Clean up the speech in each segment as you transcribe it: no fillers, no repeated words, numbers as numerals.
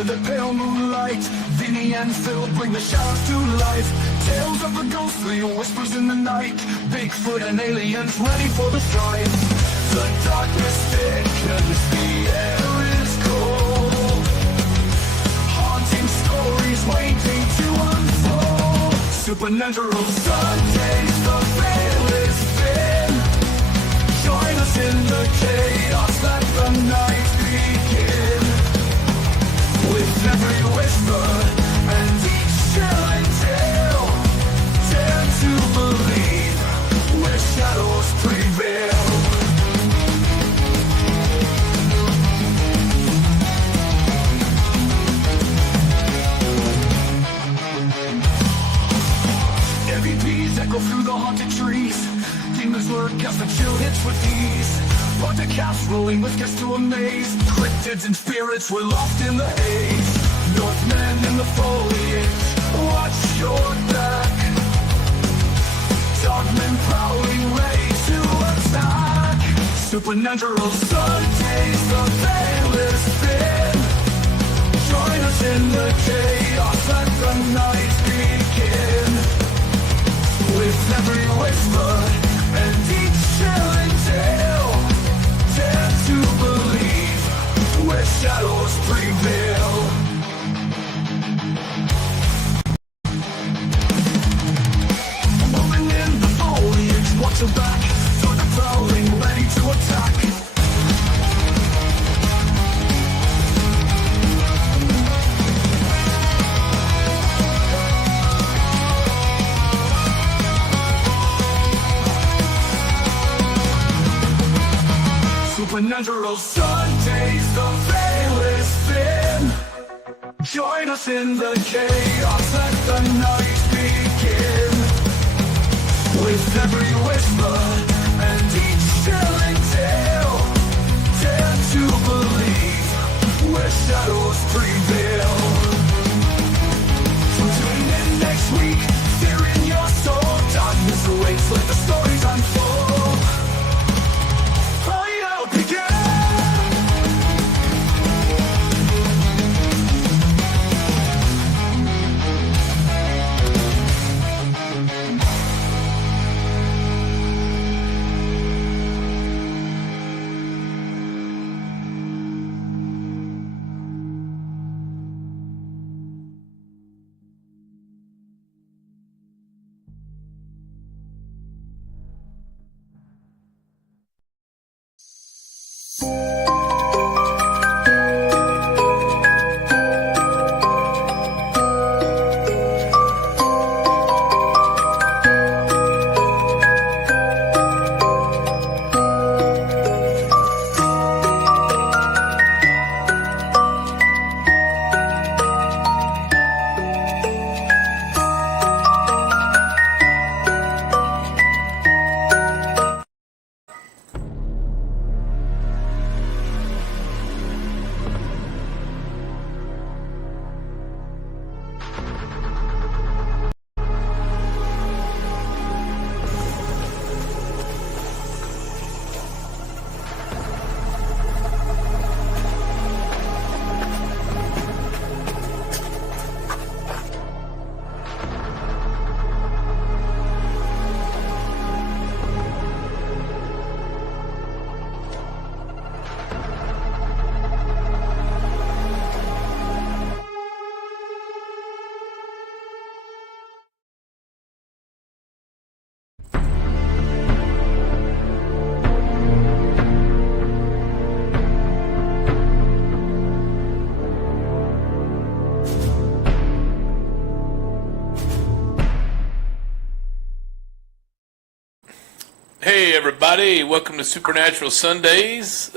under the pale moonlight. Vinny and Phil bring the shadows to life. Tales of the ghostly whispers in the night. Bigfoot and aliens ready for the strife. The darkness thickens, the air is cold. Haunting stories waiting to unfold. Supernatural Sundays, the veil is thin. Join us in the chaos, let the night begin. With every whisper and each chilling tale, dare to believe where shadows prevail. EVPs echo through the haunted trees. Demons lurk as the chill hits with ease. But the cast rolling with guests to amaze. Cryptids and spirits were lost in the haze. Northmen in the foliage, watch your back. Dogmen prowling, ready to attack. Supernatural Sundays, the veil is thin. Join us in the chaos, let the night begin. With every whisper and each chilling tale, dare to believe where shadows prevail. Moving in the foliage, watch your back. Thunder prowling, ready to attack. Supernatural Sundays, the veil is thin. Join us in the chaos, let the night begin. With every whisper and each chilling tale, dare to believe where shadows prevail. So tune in next week, fear in your soul. Darkness awaits, let the stories unfold. Hey everybody, welcome to Supernatural Sundays,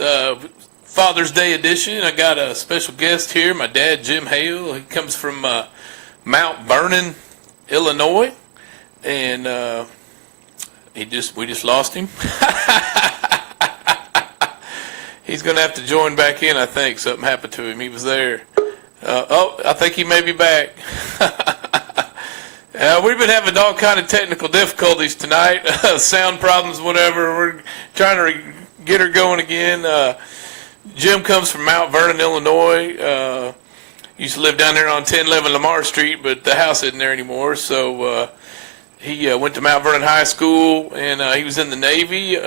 Father's Day edition. I got a special guest here, my dad Jim Hale. He comes from Mount Vernon, Illinois, and we just lost him. He's gonna have to join back in, I think. Something happened to him. He was there. I think he may be back. We've been having all kind of technical difficulties tonight, sound problems, whatever. We're trying to get her going again. Jim comes from Mount Vernon, Illinois. used to live down there on 1011 Lamar Street, but the house isn't there anymore. So he went to Mount Vernon High School, and he was in the Navy,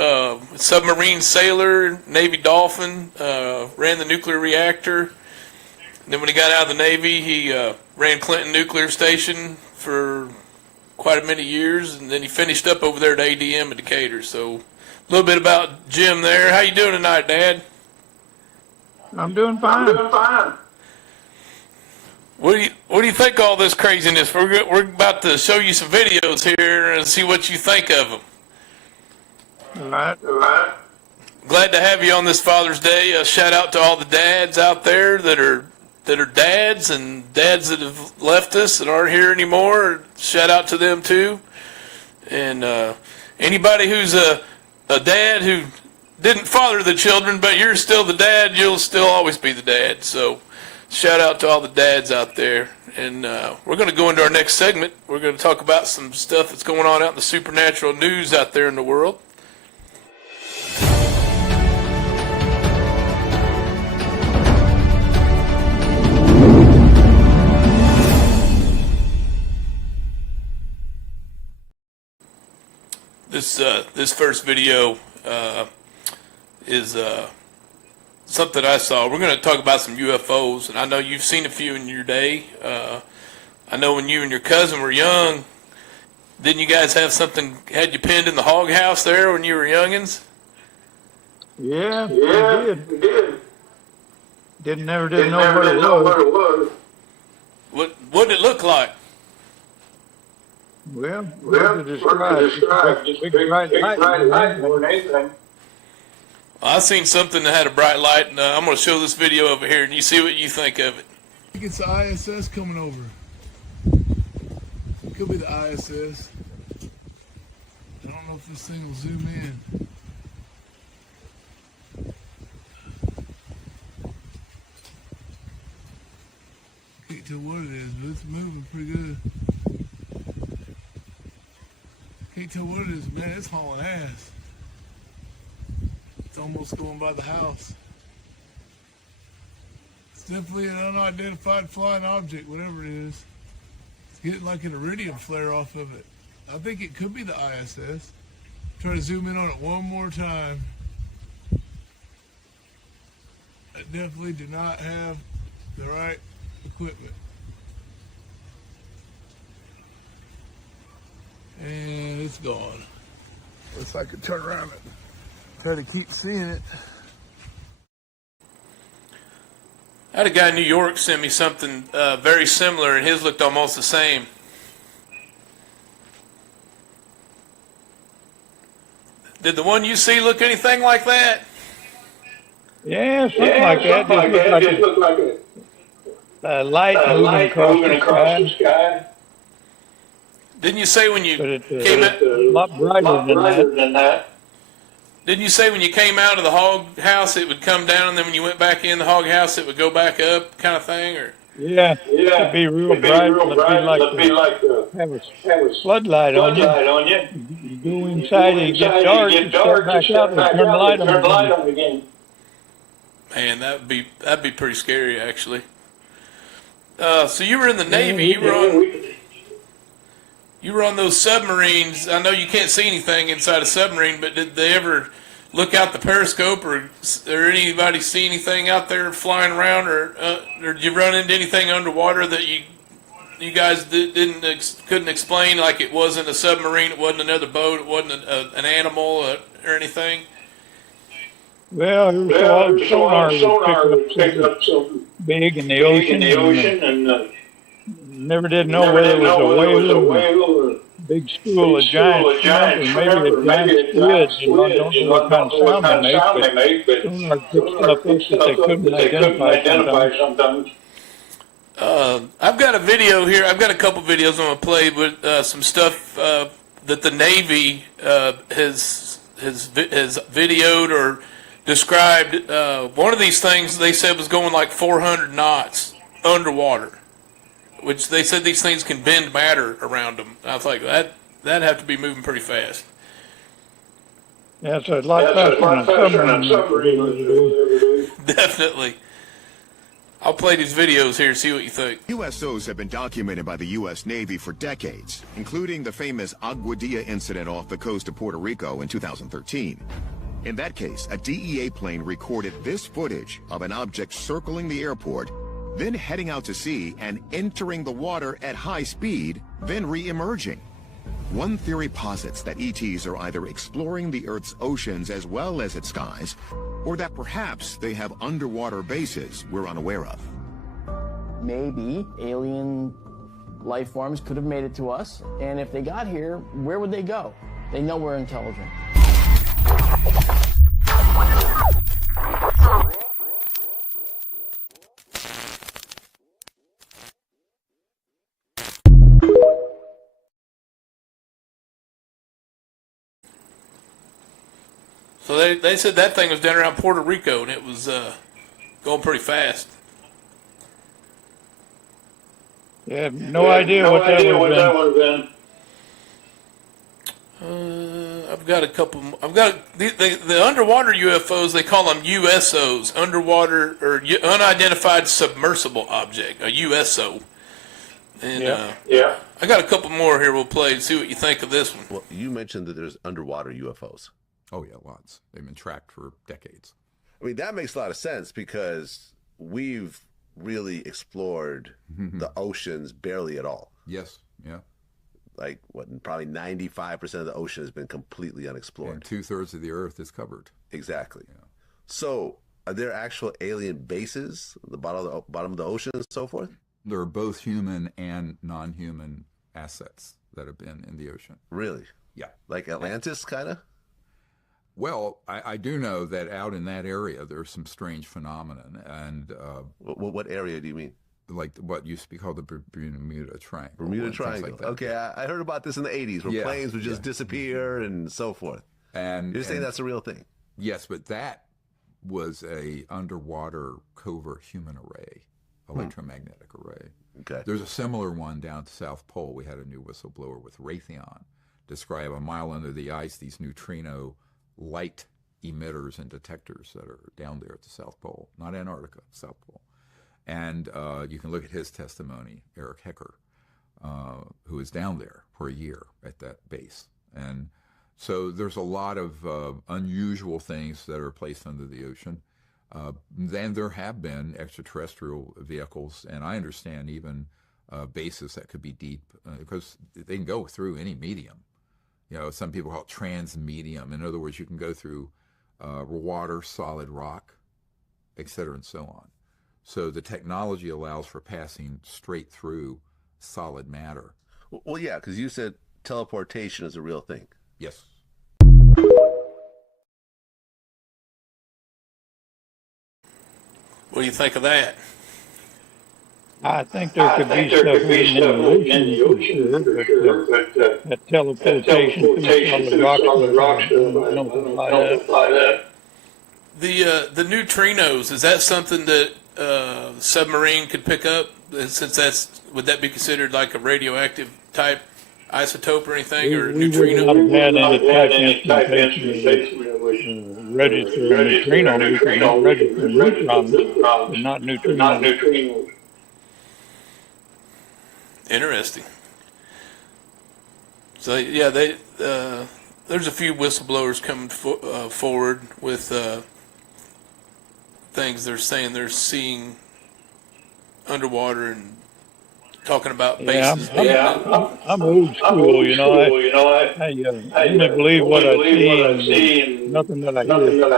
submarine sailor, Navy Dolphin, ran the nuclear reactor. And then when he got out of the Navy, he ran Clinton Nuclear Station for quite a many years, and then he finished up over there at ADM in Decatur. So a little bit about Jim there. How you doing tonight, Dad? I'm doing fine. What do you think of all this craziness? We're about to show you some videos here and see what you think of them. All right. Glad to have you on this Father's Day. Shout out to all the dads out there that are dads and dads that have left us and aren't here anymore. Shout out to them too. And anybody who's a dad who didn't father the children, but you're still the dad, you'll still always be the dad. So shout out to all the dads out there. And we're going to go into our next segment. We're going to talk about some stuff that's going on out in the supernatural news out there in the world. This first video is something I saw. We're going to talk about some UFOs, and I know you've seen a few in your day. I know when you and your cousin were young, didn't you guys have something, had you pinned in the hog house there when you were youngins? Yeah, we did. Never did know where it was. What did it look like? Well, hard to describe. Big bright light more than anything. I seen something that had a bright light, and I'm going to show this video over here, and you see what you think of it. I think it's the ISS coming over. It could be the ISS. I don't know if this thing will zoom in. Can't tell what it is, but it's moving pretty good. Can't tell what it is, man. It's hauling ass. It's almost going by the house. It's definitely an unidentified flying object, whatever it is. It's getting like an iridium flare off of it. I think it could be the ISS. Try to zoom in on it one more time. I definitely do not have the right equipment. And it's gone. Unless I could turn around and try to keep seeing it. I had a guy in New York send me something very similar, and his looked almost the same. Did the one you see look anything like that? Yeah, something like that. Just looked like a light moving across the sky. Didn't you say when you came out? A lot brighter than that. Didn't you say when you came out of the hog house it would come down, and then when you went back in the hog house it would go back up, kind of thing? Or yeah, it'd be real bright. It'd be like have a floodlight on you. You go inside and it gets dark. You step back out and turn the light on again. Man, that'd be pretty scary, actually. So you were in the Navy. You were on those submarines. I know you can't see anything inside a submarine, but did they ever look out the periscope, or anybody see anything out there flying around, or did you run into anything underwater that you guys couldn't explain, like it wasn't a submarine, it wasn't another boat, it wasn't an animal or anything? Well, sonar was picking up something big in the ocean, and never did know whether it was a whale or big school of giant shrimp, or maybe a giant squid. I don't know what kind of sound they make, but sonar picked up things that they couldn't identify sometimes. I've got a video here. I've got a couple videos I'm going to play with some stuff that the Navy has videoed or described. One of these things they said was going like 400 knots underwater, which they said these things can bend matter around them. I was like, that'd have to be moving pretty fast. Yeah, it's a lot faster than a submarine. Definitely. I'll play these videos here, see what you think. USOs have been documented by the U.S. Navy for decades, including the famous Aguadilla incident off the coast of Puerto Rico in 2013. In that case, a DEA plane recorded this footage of an object circling the airport, then heading out to sea and entering the water at high speed, then re-emerging. One theory posits that ETs are either exploring the Earth's oceans as well as its skies, or that perhaps they have underwater bases we're unaware of. Maybe alien life forms could have made it to us, and if they got here, where would they go? They know we're intelligent. So they said that thing was down around Puerto Rico, and it was going pretty fast. Yeah, no idea what that would have been. I've got a couple. I've got the underwater UFOs. They call them USOs, underwater or unidentified submersible object, a USO. And I got a couple more here. We'll play and see what you think of this one. Well, you mentioned that there's underwater UFOs. Oh yeah, lots. They've been tracked for decades. I mean, that makes a lot of sense because we've really explored the oceans barely at all. Yes, yeah. Like, what, probably 95% of the ocean has been completely unexplored. And 2/3 of the Earth is covered. Exactly. Yeah. So, are there actual alien bases at the bottom of the ocean and so forth? There are both human and non-human assets that have been in the ocean. Really? Yeah. Like Atlantis, kind of? Well, I do know that out in that area there's some strange phenomenon, and What area do you mean? like what used to be called the Bermuda Triangle. Bermuda and things Triangle. like that. Okay, I heard about this in the 80s where Yeah, planes would just disappear and so forth. And You're saying that's a real thing? yes, but that was a underwater covert human array, electromagnetic array. Okay. There's a similar one down at the South Pole. We had a new whistleblower with Raytheon describe a mile under the ice these neutrino light emitters and detectors that are down there at the South Pole, not Antarctica, South Pole. And you can look at his testimony, Eric Hecker, who was down there for a year at that base. And so there's a lot of unusual things that are placed under the ocean. Then there have been extraterrestrial vehicles, and I understand even bases that could be deep because they can go through any medium. You know, some people call it transmedium. In other words, you can go through water, solid rock, et cetera, and so on. So the technology allows for passing straight through solid matter. Well, yeah, because you said teleportation is a real thing. Yes. What do you think of that? I think there could be stuff in the ocean for sure, but that teleportation through solid rocks, I don't apply that. The neutrinos, is that something that submarine could pick up? Since would that be considered like a radioactive type isotope or anything, or neutrino? We would not have had any type instrumentation that would register a neutrino. We could not register neutrons, but not neutrinos. Interesting. So yeah, there's a few whistleblowers coming forward with things they're saying they're seeing underwater and talking about bases. I'm old school, you know. I only believe what I see and nothing that I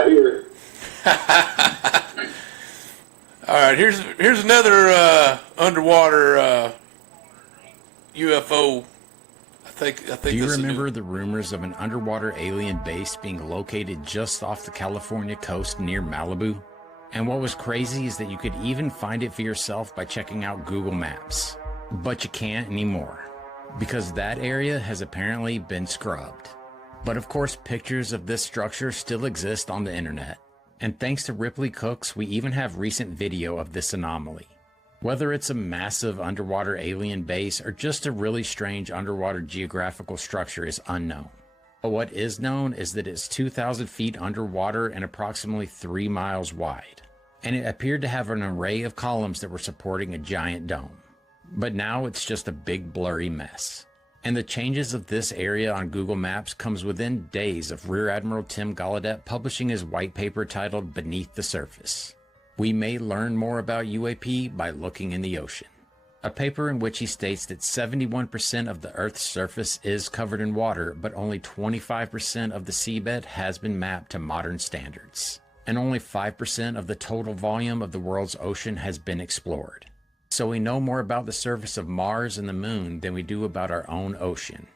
hear. All right, here's another underwater UFO. I think. Do you remember the rumors of an underwater alien base being located just off the California coast near Malibu? And what was crazy is that you could even find it for yourself by checking out Google Maps. But you can't anymore, because that area has apparently been scrubbed. But of course, pictures of this structure still exist on the internet. And thanks to Ripley Cooks, we even have recent video of this anomaly. Whether it's a massive underwater alien base or just a really strange underwater geographical structure is unknown. But what is known is that it's 2,000 feet underwater and approximately 3 miles wide. and it appeared to have an array of columns that were supporting a giant dome. But now it's just a big blurry mess. And the changes of this area on Google Maps comes within days of Rear Admiral Tim Gallaudet publishing his white paper titled Beneath the Surface. We may learn more about UAP by looking in the ocean. A paper in which he states that 71% of the Earth's surface is covered in water, but only 25% of the seabed has been mapped to modern standards. And only 5% of the total volume of the world's ocean has been explored. So we know more about the surface of Mars and the Moon than we do about our own ocean.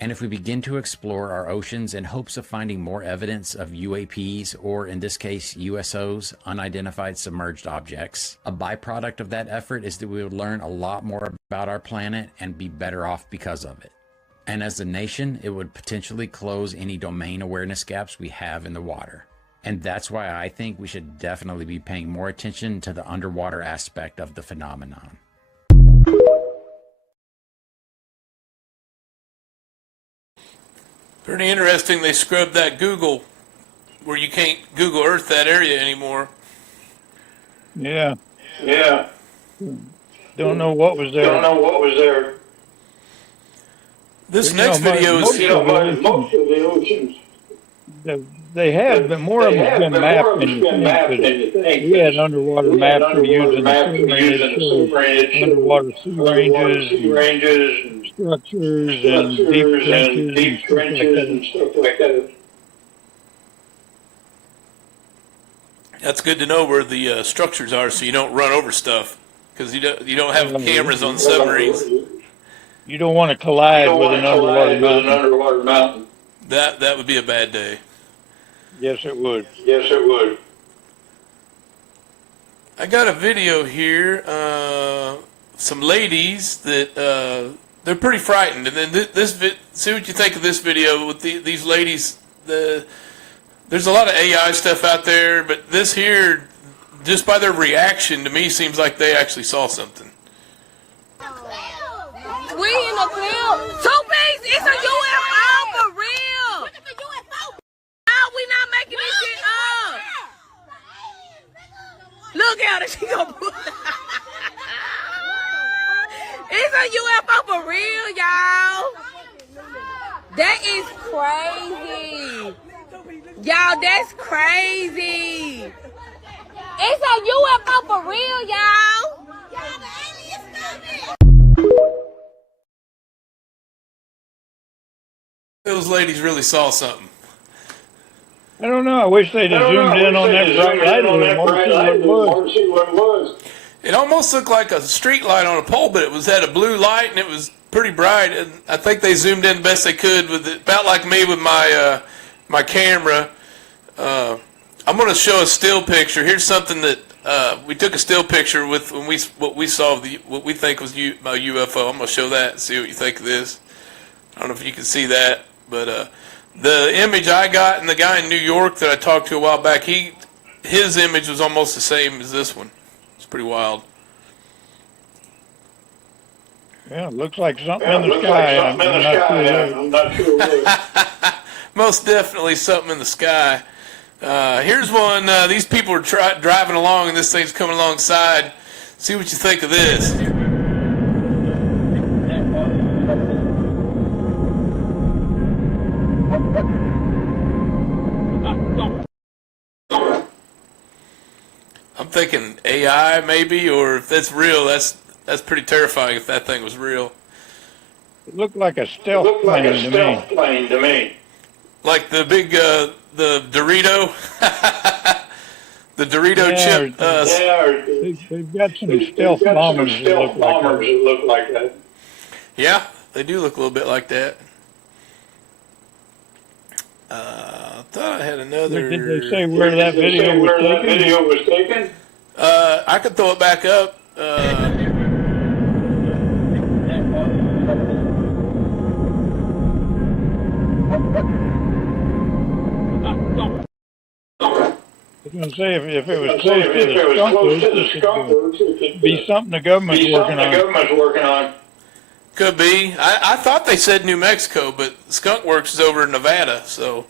And if we begin to explore our oceans in hopes of finding more evidence of UAPs, or in this case USOs, unidentified submerged objects, a byproduct of that effort is that we would learn a lot more about our planet and be better off because of it. And as a nation, it would potentially close any domain awareness gaps we have in the water. And that's why I think we should definitely be paying more attention to the underwater aspect of the phenomenon. Pretty interesting they scrubbed that Google, where you can't Google Earth that area anymore. Yeah. Yeah. Don't know what was there. Don't know what was there. This You next know, video most is... of Most of the oceans. They have, but more of them have been mapped than you think. We had underwater maps we used in the submarine, underwater sea ranges, and structures, and deep trenches and stuff like that. That's good to know where the structures are, so you don't run over stuff, because you don't have cameras on submarines. You don't want to collide with an underwater mountain. That would be a bad day. Yes, it would. Yes, it would. I got a video here. Some ladies that they're pretty frightened, and then see what you think of this video with these ladies. There's a lot of AI stuff out there, but this here, just by their reaction to me, seems like they actually saw something. We in the field. 2-piece, it's a UFO for real. No, we not making this shit up. Look at her, she gonna put. It's a UFO for real, y'all. That is crazy. Y'all, that's crazy. It's a UFO for real, y'all. Those ladies really saw something. I don't know. I wish they'd have zoomed in on that bright light a little more to see what it was. It almost looked like a street light on a pole, but it had a blue light and it was pretty bright. And I think they zoomed in the best they could with it, about like me with my my camera. I'm going to show a still picture. Here's something that we took a still picture with when what we saw what we think was a UFO. I'm going to show that and see what you think of this. I don't know if you can see that, but the image I got and the guy in New York that I talked to a while back, his image was almost the same as this one. It's pretty wild. Yeah, it looks like something in the sky. I'm not sure what. Most definitely something in the sky. Here's one. These people are driving along and this thing's coming alongside. See what you think of this. I'm thinking AI maybe, or if that's real, that's pretty terrifying if that thing was real. It looked like a stealth plane to me. Like the big, the Dorito, the Dorito chip. They've got some stealth bombers that look like that. Yeah, they do look a little bit like that. I thought I had another. Did they say where that video was taken? I could throw it back up. I was going to say, if it was close to the Skunk Works, it could be something the government's working on. Could be. I thought they said New Mexico, but Skunk Works is over in Nevada, so.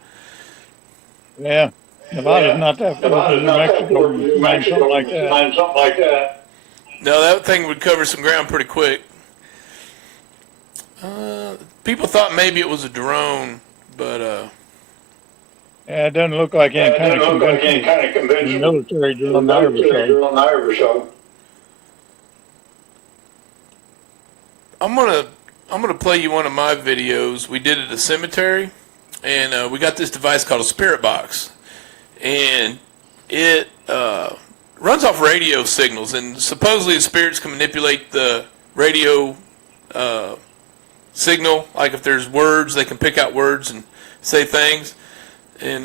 Yeah. Nevada's not that far from New Mexico. You find something like that. No, that thing would cover some ground pretty quick. People thought maybe it was a drone, but Yeah, it doesn't look like any kind of conventional military drone I ever saw. I'm gonna play you one of my videos. We did at a cemetery, and we got this device called a spirit box, and it runs off radio signals, and supposedly the spirits can manipulate the radio signal. Like if there's words, they can pick out words and say things, and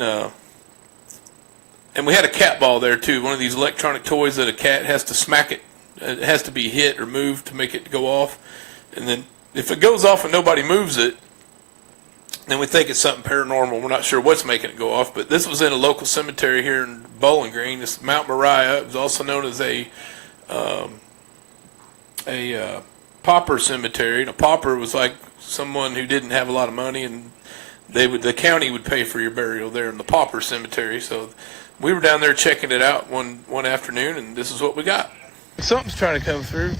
we had a cat ball there too, one of these electronic toys that a cat has to smack it. It has to be hit or moved to make it go off. And then if it goes off and nobody moves it, then we think it's something paranormal. We're not sure what's making it go off. But this was in a local cemetery here in Bowling Green. It's Mount Moriah. It was also known as a pauper cemetery. And a pauper was like someone who didn't have a lot of money, and the county would pay for your burial there in the pauper cemetery. So we were down there checking it out one afternoon, and this is what we got. Something's trying to come through.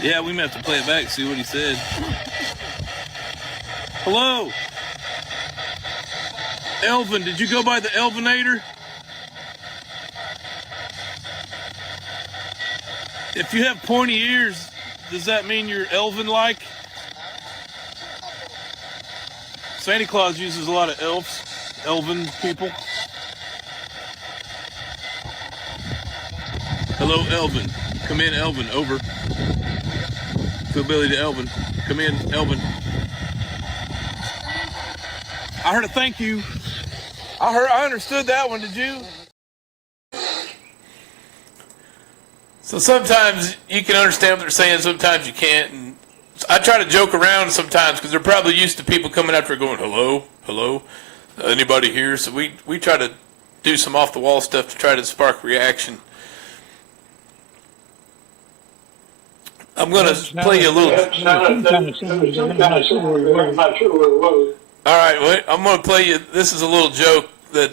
Yeah, we may have to play it back, see what he said. Hello? Elvin, did you go by the Elvinator? If you have pointy ears, does that mean you're Elvin-like? Santa Claus uses a lot of elves, Elven people. Hello, Elvin. Come in, Elvin. Over. Phil Billy to Elvin. Come in, Elvin. I heard a thank you. I understood that one, did you? So sometimes you can understand what they're saying, sometimes you can't. And I try to joke around sometimes because they're probably used to people coming after going, hello, hello, anybody here? So we try to do some off-the-wall stuff to try to spark reaction. I'm going to play you a little. All right, wait, I'm going to play you. This is a little joke that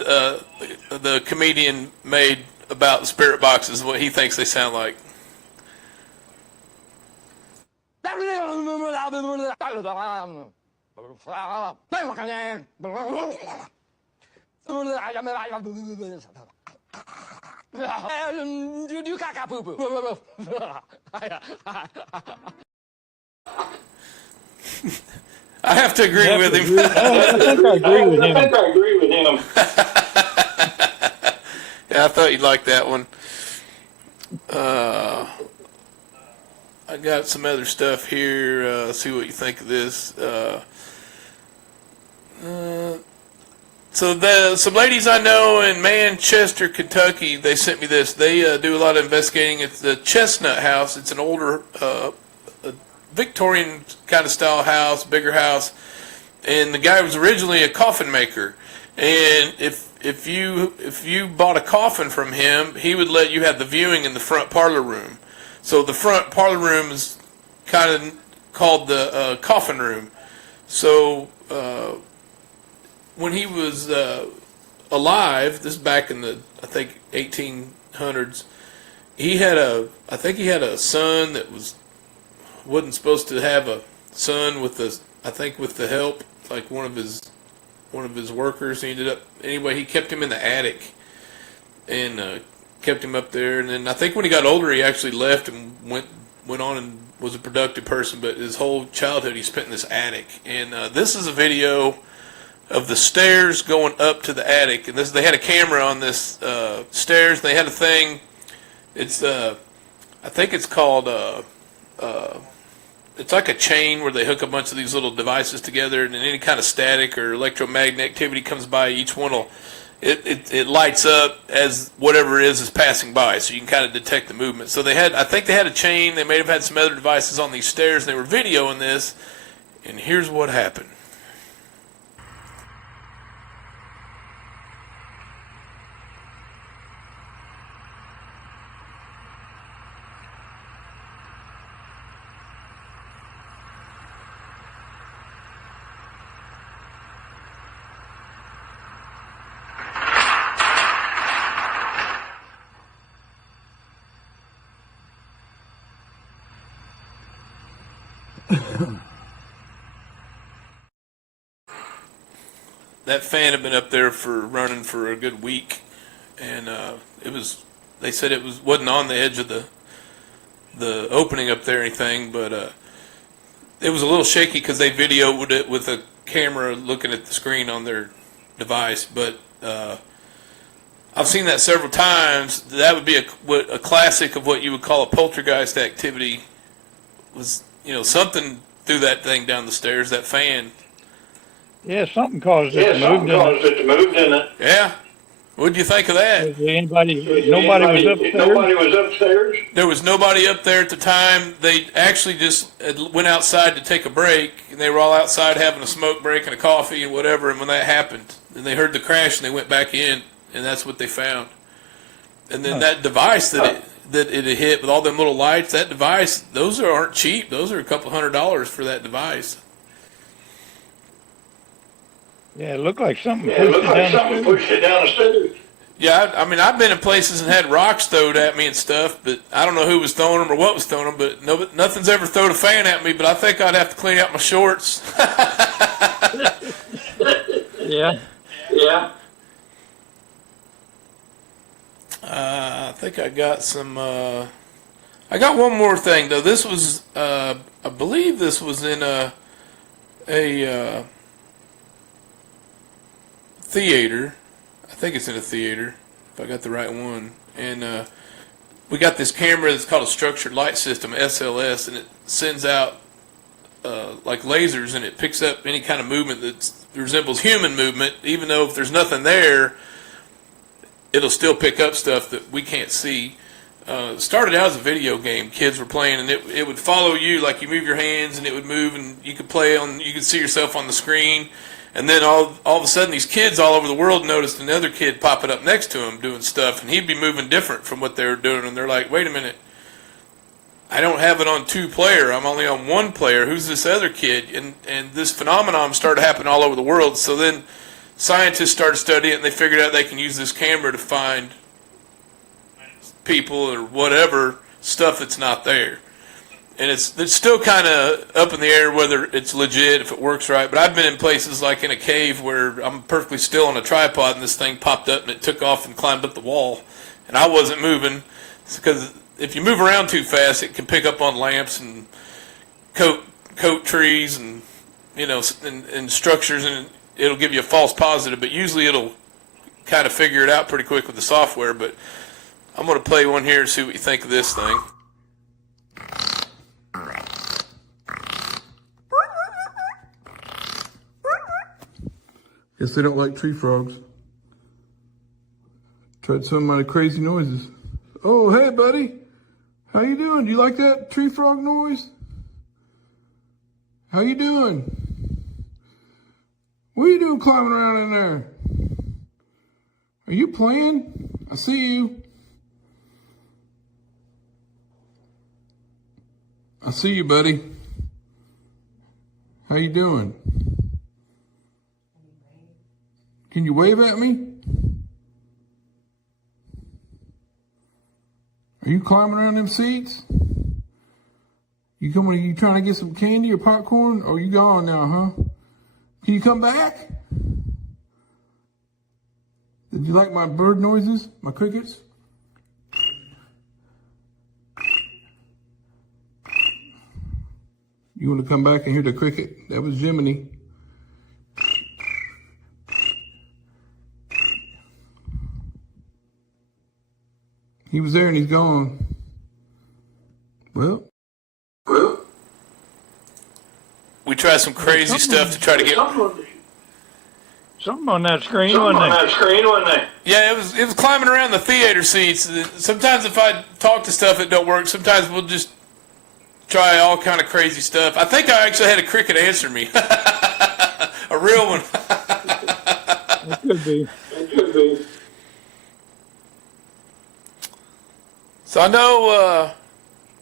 the comedian made about the spirit boxes, what he thinks they sound like. I have to agree with him. I think I agree with him. Yeah, I thought you'd like that one. I got some other stuff here. See what you think of this. So some ladies I know in Manchester, Kentucky, they sent me this. They do a lot of investigating. It's the Chestnut House. It's an older Victorian kind of style house, bigger house. And the guy was originally a coffin maker. And if you bought a coffin from him, he would let you have the viewing in the front parlor room. So the front parlor room is kind of called the coffin room. So when he was alive, this is back in the, I think, 1800s, I think he had a son that wasn't supposed to have a son with the help, like one of his workers. He ended up, anyway, he kept him in the attic and kept him up there. And then I think when he got older, he actually left and went on and was a productive person, but his whole childhood he spent in this attic. And this is a video of the stairs going up to the attic. And they had a camera on this stairs. They had a thing. It's I think it's called it's like a chain where they hook a bunch of these little devices together, and any kind of static or electromagnetic activity comes by, each one will it lights up as whatever it is passing by, so you can kind of detect the movement. So I think they had a chain. They may have had some other devices on these stairs, and they were videoing this. And here's what happened. That fan had been up there for running for a good week, and it was. They said it wasn't on the edge of the opening up there or anything, but it was a little shaky because they videoed it with a camera looking at the screen on their device. But I've seen that several times. That would be a classic of what you would call a poltergeist activity. Was something threw that thing down the stairs? That fan. Yeah, something caused it to move, didn't it? Yeah. What do you think of that? Nobody was upstairs? There was nobody up there at the time. They actually just went outside to take a break, and they were all outside having a smoke break and a coffee and whatever, and when that happened, and they heard the crash, and they went back in, and that's what they found. And then that device that it hit with all them little lights, that device, those aren't cheap. Those are a couple $100 for that device. Yeah, it looked like something pushed it down the stairs. Yeah, I mean, I've been in places and had rocks thrown at me and stuff, but I don't know who was throwing them or what was throwing them, but nothing's ever thrown a fan at me, but I think I'd have to clean out my shorts. Yeah. I think I got some, I got one more thing, though. This was, I believe this was in a theater. I think it's in a theater, if I got the right one. And we got this camera that's called a structured light system, SLS, and it sends out like lasers, and it picks up any kind of movement that resembles human movement. Even though if there's nothing there, it'll still pick up stuff that we can't see. It started out as a video game kids were playing, and it would follow you, like you move your hands and it would move, and you could see yourself on the screen. And then all of a sudden, these kids all over the world noticed another kid popping up next to him doing stuff, and he'd be moving different from what they were doing. And they're like, wait a minute, I don't have it on 2-player. I'm only on 1-player. Who's this other kid? And this phenomenon started happening all over the world. So then scientists started studying it, and they figured out they can use this camera to find people or whatever stuff that's not there. And it's still kind of up in the air whether it's legit, if it works right. But I've been in places like in a cave where I'm perfectly still on a tripod, and this thing popped up and it took off and climbed up the wall, and I wasn't moving. It's because if you move around too fast, it can pick up on lamps and coat trees and and structures, and it'll give you a false positive. But usually it'll kind of figure it out pretty quick with the software. But I'm going to play one here and see what you think of this thing. Guess they don't like tree frogs. Tried some of my crazy noises. Oh, hey, buddy. How you doing? Do you like that tree frog noise? How you doing? What are you doing climbing around in there? Are you playing? I see you. I see you, buddy. How you doing? Can you wave at me? Are you climbing around them seats? You trying to get some candy or popcorn? Or you gone now, huh? Can you come back? Did you like my bird noises? My crickets? You want to come back and hear the cricket? That was Jiminy. He was there and he's gone. Well. We tried some crazy stuff to try to get. Something on that screen, wasn't there? Yeah, it was climbing around the theater seats. Sometimes if I talk to stuff, it don't work. Sometimes we'll just try all kind of crazy stuff. I think I actually had a cricket answer me. A real one. It could be. So I know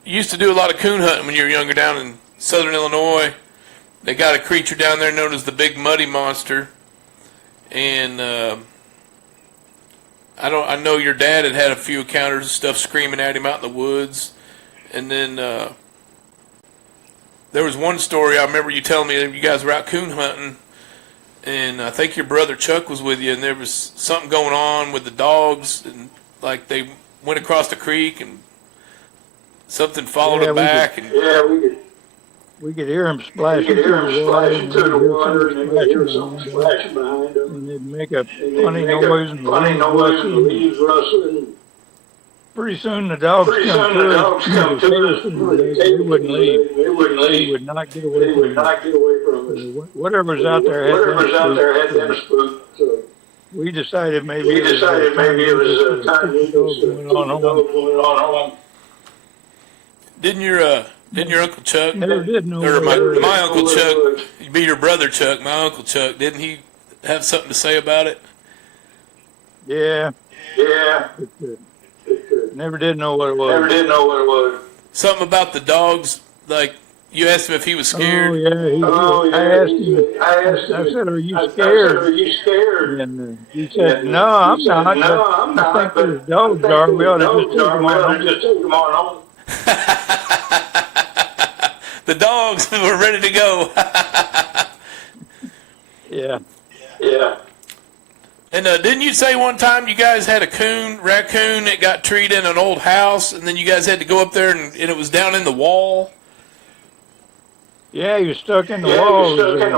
you used to do a lot of coon hunting when you were younger down in southern Illinois. They got a creature down there known as the Big Muddy Monster. And I know your dad had a few encounters of stuff screaming at him out in the woods. And then there was one story I remember you telling me that you guys were out coon hunting, and I think your brother Chuck was with you, and there was something going on with the dogs, and like they went across the creek, and something followed them back. We could hear them splashing through the water, and they'd hear something splashing behind them. And they'd make a funny noise, and the leaves rustling. Pretty soon the dogs come to us. They wouldn't leave. They would not get away from us. Whatever's out there had them spooked. So we decided maybe it was time to go on home. Didn't your Uncle Chuck, Never did know or where my it Uncle was. Chuck, you'd be your brother Chuck, my Uncle Chuck, didn't he have something to say about it? Yeah. Never did know what it was. Something about the dogs, like you asked him if he was scared. Oh yeah. I asked him. I said, "Are you scared?" And he said, "No, I'm not. I think those dogs are. We ought to just take them on home." The dogs were ready to go. Yeah. And didn't you say one time you guys had a raccoon that got treed in an old house, and then you guys had to go up there and it was down in the wall? Yeah, he was stuck in the walls. In the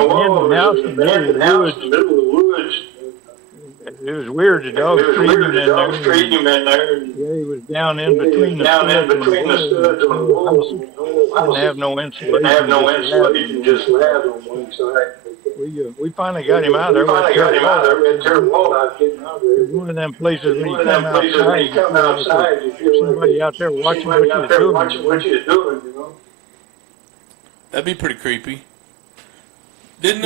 house in the middle of the woods. It was weird. The dogs treating him in there. Yeah, he was down in between the studs on the wall. Didn't have no insulation. Just labbed on one side. We finally got him out of there. We had to tear the wall out. It's one of them places when you come outside, you feel somebody out there watching what you're doing. You know. That'd be pretty creepy. Didn't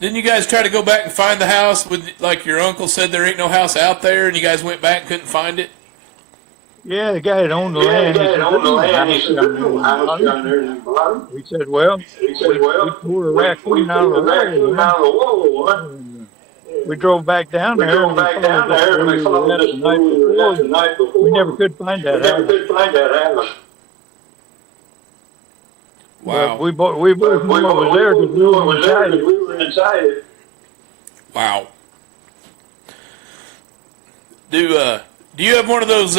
you guys try to go back and find the house with, like your uncle said there ain't no house out there, and you guys went back and couldn't find it? Yeah, the guy that owned the land. He said, "There's no house down there in the bottom." We said, "Well, we tore a raccoon out of the wall." We drove back down there, and we followed it the night before. We never could find that house. Wow. But we both knew it was there because we were inside it. Wow. Do you have one of those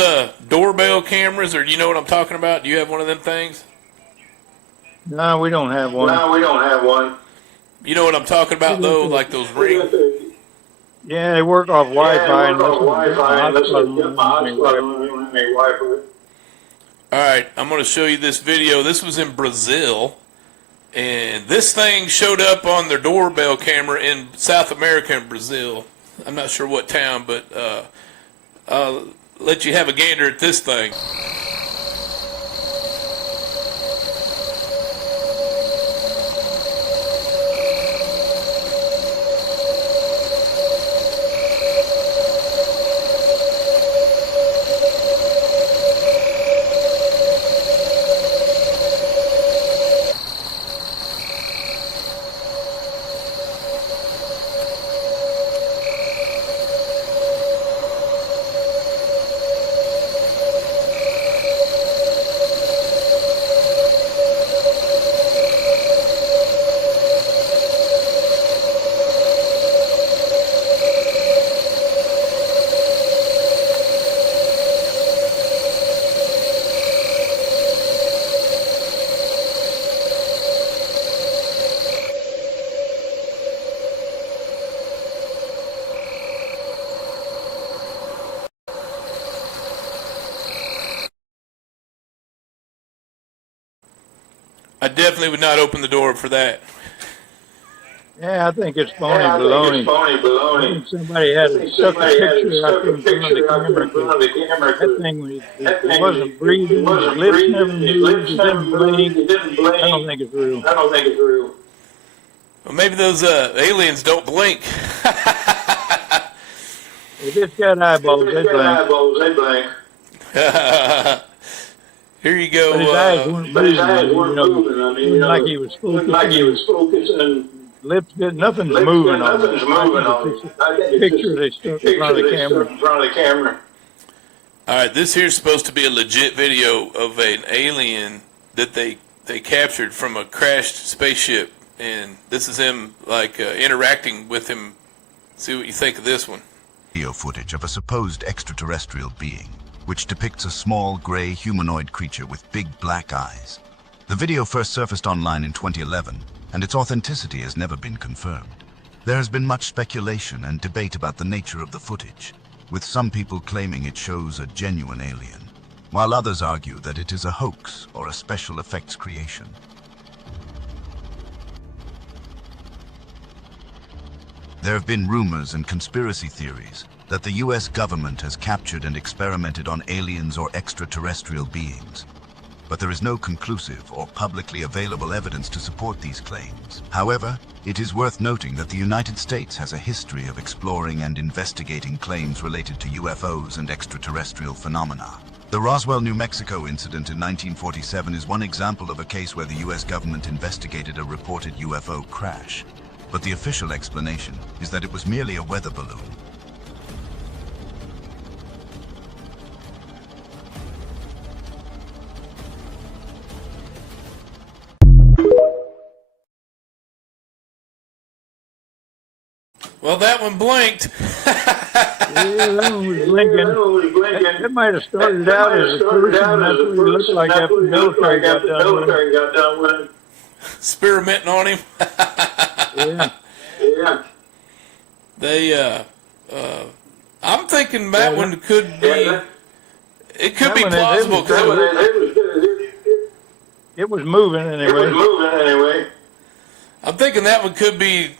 doorbell cameras, or do you know what I'm talking about? Do you have one of them things? No, we don't have one. You know what I'm talking about, though, like those rings? Yeah, they work off Wi-Fi. All right, I'm going to show you this video. This was in Brazil, and this thing showed up on their doorbell camera in South America in Brazil. I'm not sure what town, but I'll let you have a gander at this thing. I definitely would not open the door for that. Yeah, I think it's phony baloney. I think somebody had stuck a picture up in front of the camera. That thing it wasn't breathing. His lips never moved. It didn't blink. I don't think it's real. Well, maybe those aliens don't blink. If it's got eyeballs, they blink. Here you go. But his eyes weren't moving. Like he was focusing. Lips, nothing's moving on it. Picture they stuck in front of the camera. All right, this here's supposed to be a legit video of an alien that they they captured from a crashed spaceship, and this is them like interacting with him. See what you think of this one. Video footage of a supposed extraterrestrial being, which depicts a small gray humanoid creature with big black eyes. The video first surfaced online in 2011, and its authenticity has never been confirmed. There has been much speculation and debate about the nature of the footage, with some people claiming it shows a genuine alien, while others argue that it is a hoax or a special effects creation. There have been rumors and conspiracy theories that the US government has captured and experimented on aliens or extraterrestrial beings. But there is no conclusive or publicly available evidence to support these claims. However, it is worth noting that the United States has a history of exploring and investigating claims related to UFOs and extraterrestrial phenomena. The Roswell, New Mexico incident in 1947 is one example of a case where the US government investigated a reported UFO crash. But the official explanation is that it was merely a weather balloon. Well, that one blinked. Yeah, that one was blinking. It might have started out as a person. That's what it looked like after the military got done with him. Experimenting on him. Yeah. They, I'm thinking that one could be, it could be plausible. It was moving anyway. I'm thinking that one could be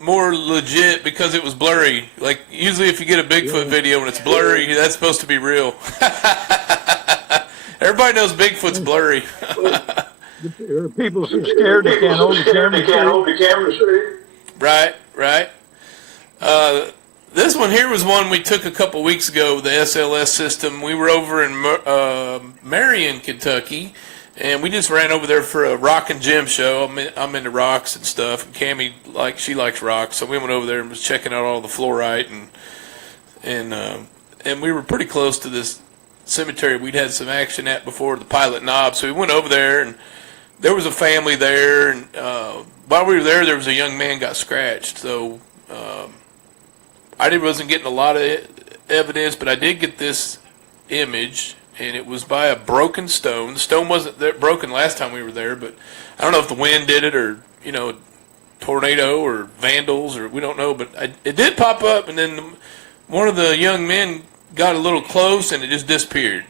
more legit because it was blurry. Like, usually if you get a Bigfoot video and it's blurry, that's supposed to be real. Everybody knows Bigfoot's blurry. There are people so scared they can't hold the camera straight. Right. This one here was one we took a couple weeks ago, the SLS system. We were over in Marion, Kentucky, and we just ran over there for a rock and gem show. I'm into rocks and stuff, and Cammie, she likes rocks, so we went over there and was checking out all the fluorite, and we were pretty close to this cemetery we'd had some action at before, the Pilot Knob. So we went over there, and there was a family there, and while we were there was a young man got scratched. So I wasn't getting a lot of evidence, but I did get this image, and it was by a broken stone. The stone wasn't broken last time we were there, but I don't know if the wind did it or, tornado or vandals, or we don't know, but it did pop up, and then one of the young men got a little close and it just disappeared.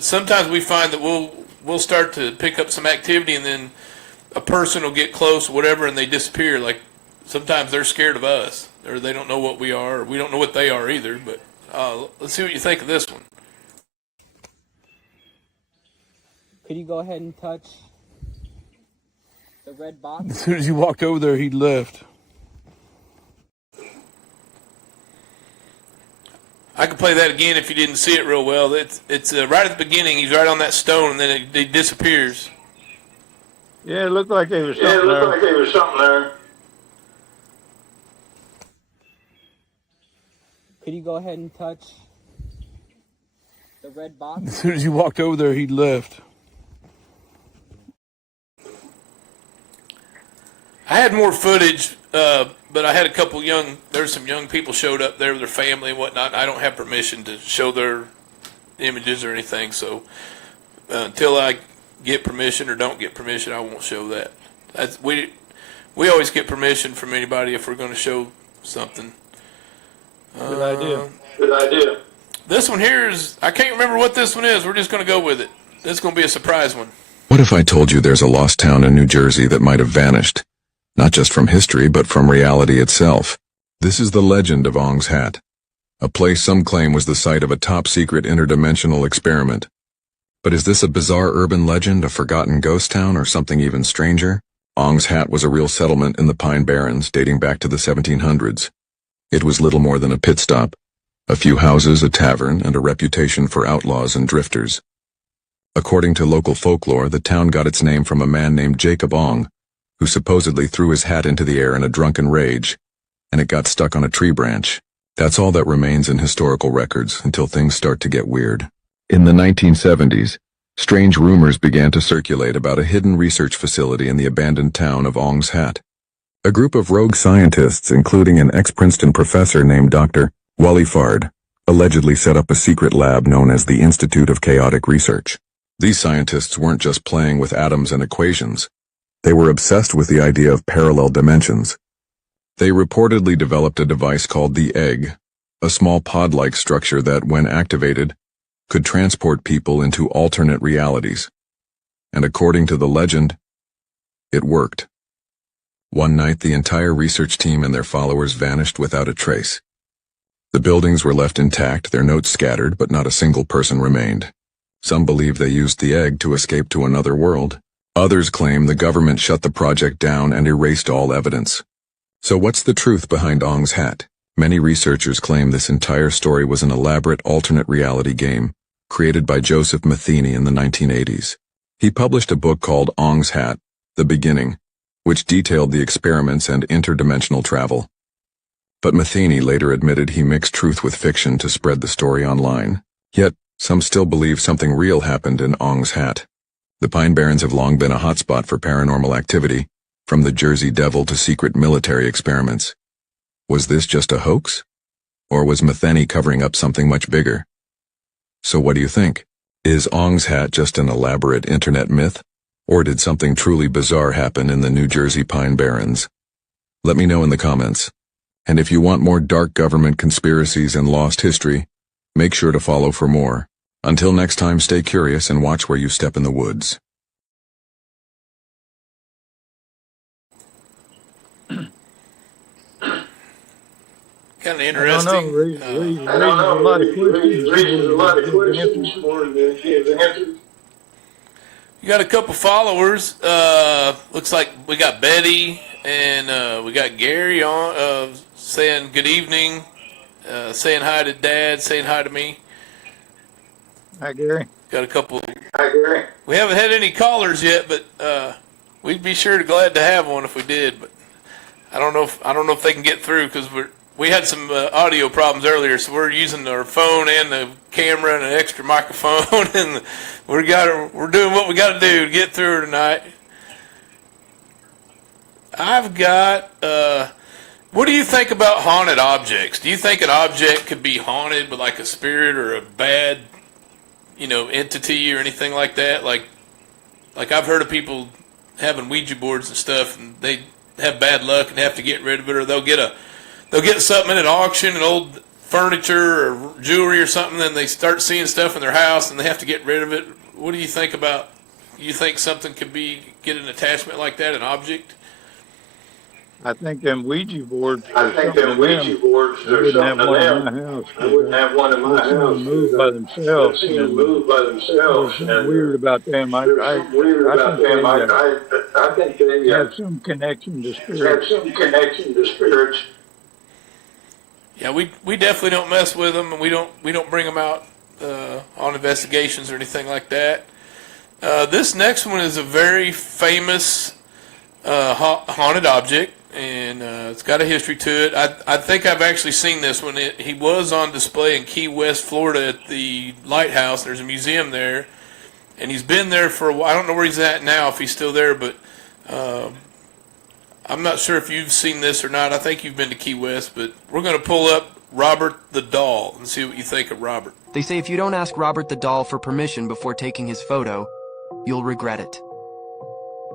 Sometimes we find that we'll start to pick up some activity, and then a person will get close or whatever, and they disappear. Like, sometimes they're scared of us, or they don't know what we are, or we don't know what they are either. But let's see what you think of this one. Could you go ahead and touch the red box? As soon as you walked over there, he left. I could play that again if you didn't see it real well. It's right at the beginning. He's right on that stone, and then it disappears. Yeah, it looked like there was something there. Could you go ahead and touch the red box? As soon as you walked over there, he left. I had more footage, but I had a couple there's some young people showed up there with their family and whatnot. I don't have permission to show their images or anything, so until I get permission or don't get permission, I won't show that. We always get permission from anybody if we're going to show something. Good idea. This one here I can't remember what this one is. We're just going to go with it. This is going to be a surprise one. What if I told you there's a lost town in New Jersey that might have vanished? Not just from history, but from reality itself. This is the legend of Ong's Hat, a place some claim was the site of a top-secret interdimensional experiment. But is this a bizarre urban legend, a forgotten ghost town, or something even stranger? Ong's Hat was a real settlement in the Pine Barrens dating back to the 1700s. It was little more than a pit stop, a few houses, a tavern, and a reputation for outlaws and drifters. According to local folklore, the town got its name from a man named Jacob Ong, who supposedly threw his hat into the air in a drunken rage, and it got stuck on a tree branch. That's all that remains in historical records until things start to get weird. In the 1970s, Strange rumors began to circulate about a hidden research facility in the abandoned town of Ong's Hat. A group of rogue scientists, including an ex-Princeton professor named Dr. Wally Fard, allegedly set up a secret lab known as the Institute of Chaotic Research. These scientists weren't just playing with atoms and equations. They were obsessed with the idea of parallel dimensions. They reportedly developed a device called the Egg, a small pod-like structure that, when activated, could transport people into alternate realities. And according to the legend, it worked. One night, the entire research team and their followers vanished without a trace. The buildings were left intact, their notes scattered, but not a single person remained. Some believe they used the egg to escape to another world. Others claim the government shut the project down and erased all evidence. So what's the truth behind Ong's Hat? Many researchers claim this entire story was an elaborate alternate reality game created by Joseph Matheny in the 1980s. He published a book called Ong's Hat, The Beginning, which detailed the experiments and interdimensional travel. But Matheny later admitted he mixed truth with fiction to spread the story online. Yet, some still believe something real happened in Ong's Hat. The Pine Barrens have long been a hotspot for paranormal activity, from the Jersey Devil to secret military experiments. Was this just a hoax? Or was Matheny covering up something much bigger? So what do you think? Is Ong's Hat just an elaborate internet myth? Or did something truly bizarre happen in the New Jersey Pine Barrens? Let me know in the comments. And if you want more dark government conspiracies and lost history, make sure to follow for more. Until next time, stay curious and watch where you step in the woods. Kind of interesting. I don't know. Raises a lot of questions for the answers. You got a couple followers. Looks like we got Betty and we got Gary on saying good evening, saying hi to Dad, saying hi to me. Hi, Gary. Got a couple. Hi, Gary. We haven't had any callers yet, but we'd be sure to glad to have one if we did. But I don't know if they can get through because we had some audio problems earlier, so we're using our phone and the camera and an extra microphone, and we're doing what we got to do to get through tonight. I've got. What do you think about haunted objects? Do you think an object could be haunted with like a spirit or a bad, entity or anything like that? Like I've heard of people having Ouija boards and stuff, and they have bad luck and have to get rid of it, or they'll get something at an auction, an old furniture or jewelry or something, then they start seeing stuff in their house and they have to get rid of it. What do you think about? You think something could get an attachment like that, an object? I think them Ouija boards. I wouldn't have one in my house. Move by themselves. There's something weird about them. I think they have some connection to spirits. Yeah, we definitely don't mess with them, and we don't bring them out on investigations or anything like that. This next one is a very famous haunted object, and it's got a history to it. I think I've actually seen this one. He was on display in Key West, Florida at the lighthouse. There's a museum there, and he's been there for a while. I don't know where he's at now, if he's still there, but I'm not sure if you've seen this or not. I think you've been to Key West, but we're going to pull up Robert the Doll and see what you think of Robert. They say if you don't ask Robert the Doll for permission before taking his photo, you'll regret it.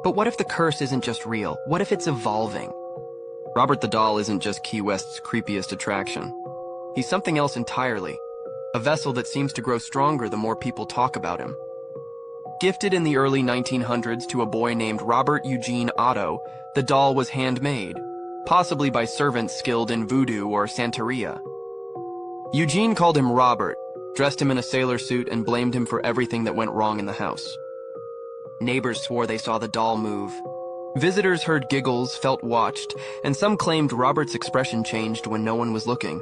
But what if the curse isn't just real? What if it's evolving? Robert the Doll isn't just Key West's creepiest attraction. He's something else entirely. A vessel that seems to grow stronger the more people talk about him. Gifted in the early 1900s to a boy named Robert Eugene Otto, the doll was handmade, possibly by servants skilled in voodoo or Santeria. Eugene called him Robert, dressed him in a sailor suit, and blamed him for everything that went wrong in the house. Neighbors swore they saw the doll move. Visitors heard giggles, felt watched, and some claimed Robert's expression changed when no one was looking.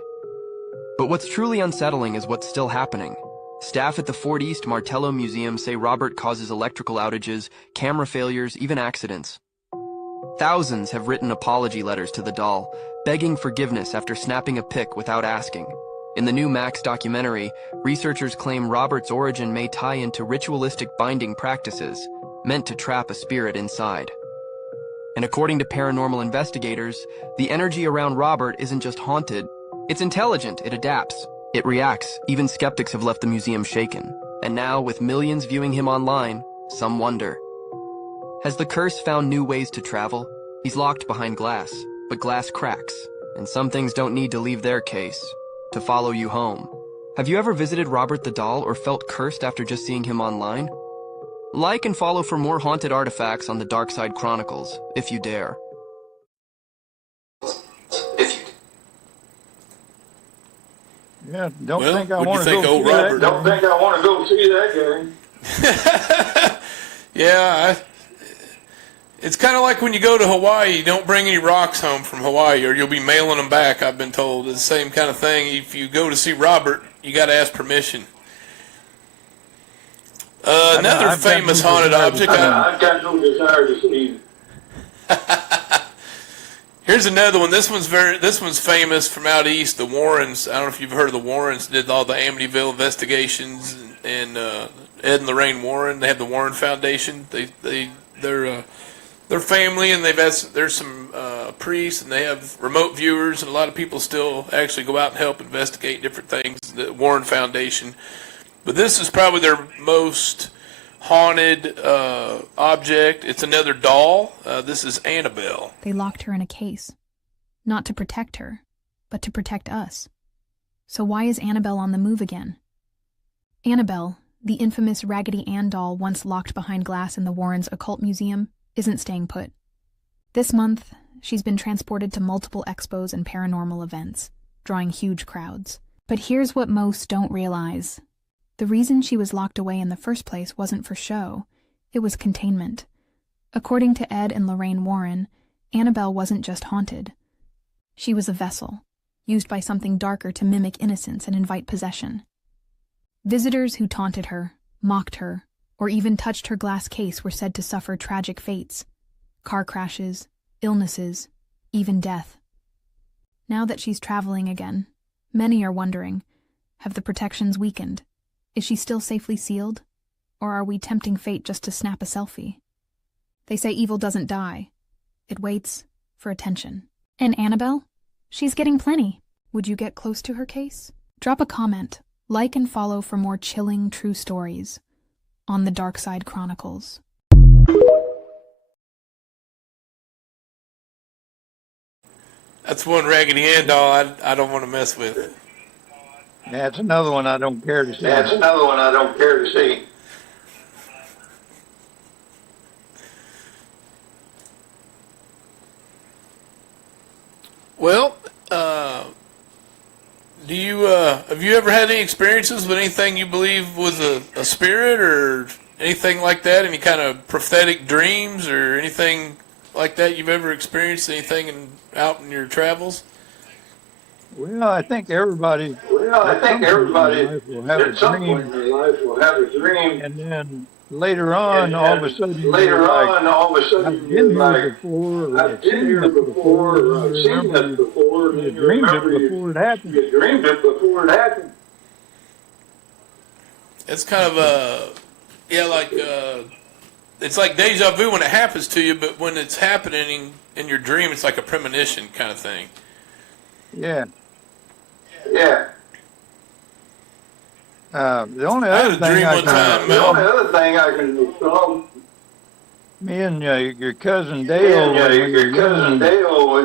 But what's truly unsettling is what's still happening. Staff at the Fort East Martello Museum say Robert causes electrical outages, camera failures, even accidents. Thousands have written apology letters to the doll, begging forgiveness after snapping a pic without asking. In the new Max documentary, researchers claim Robert's origin may tie into ritualistic binding practices meant to trap a spirit inside. And according to paranormal investigators, the energy around Robert isn't just haunted, it's intelligent, it adapts, it reacts. Even skeptics have left the museum shaken. And now, with millions viewing him online, some wonder. Has the curse found new ways to travel? He's locked behind glass, but glass cracks, and some things don't need to leave their case to follow you home. Have you ever visited Robert the Doll or felt cursed after just seeing him online? Like and follow for more haunted artifacts on the Dark Side Chronicles, if you dare. Yeah, don't Well, think I what'd you want to think, go old see that. Robert? Don't think I want to go see that game. Yeah, it's kind of like when you go to Hawaii, you don't bring any rocks home from Hawaii or you'll be mailing them back, I've been told. It's the same kind of thing. If you go to see Robert, you got to ask permission. Another I've got famous no haunted desire to object. see it. I've got no desire to see it. Here's another one. This one's famous from out east. The Warrens. I don't know if you've heard of the Warrens. Did all the Amityville investigations, and Ed and Lorraine Warren. They have the Warren Foundation. They're family, and there's some priests, and they have remote viewers, and a lot of people still actually go out and help investigate different things. The Warren Foundation. But this is probably their most haunted object. It's another doll. This is Annabelle. They locked her in a case. Not to protect her, but to protect us. So why is Annabelle on the move again? Annabelle, the infamous Raggedy Ann doll once locked behind glass in the Warrens Occult Museum, isn't staying put. This month, she's been transported to multiple expos and paranormal events, drawing huge crowds. But here's what most don't realize. The reason she was locked away in the first place wasn't for show, it was containment. According to Ed and Lorraine Warren, Annabelle wasn't just haunted. She was a vessel, used by something darker to mimic innocence and invite possession. Visitors who taunted her, mocked her, or even touched her glass case were said to suffer tragic fates, car crashes, illnesses, even death. Now that she's traveling again, many are wondering, have the protections weakened? Is she still safely sealed? Or are we tempting fate just to snap a selfie? They say evil doesn't die. It waits for attention. And Annabelle? She's getting plenty. Would you get close to her case? Drop a comment, like and follow for more chilling true stories on the Dark Side Chronicles. That's one Raggedy Ann doll I don't want to mess with. That's another one I don't care to see. That's another one I don't care to see. Well, have you ever had any experiences with anything you believe was a spirit or anything like that? Any kind of prophetic dreams or anything like that you've ever experienced? Anything out in your travels? Well, I think everybody. At some point in their life will have a dream, and then later on, all of a sudden, I've been here before, I've seen it before, you dreamed it before it happened. It's kind of it's like deja vu when it happens to you, but when it's happening in your dream, it's like a premonition kind of thing. Yeah. Yeah. The only other thing I can recall, me and your cousin Dale, when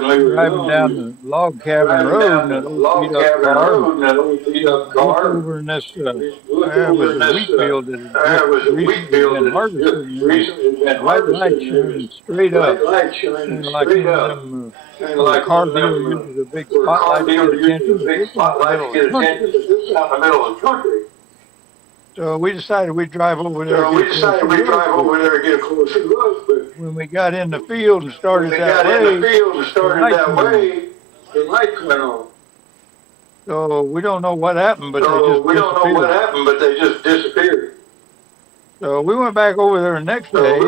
we were driving down the log cabin road in an old beat up car, over in this, there was a wheat field that had recently been harvested, white light shining straight up, and like one of them, car dealer uses a big spotlight to get attention, this is out in the middle of the country. So we decided we'd drive over there and get a closer look. But when we got in the field and started that way, the lights went on. So we don't know what happened, but they just disappeared. So we went back over there the next day.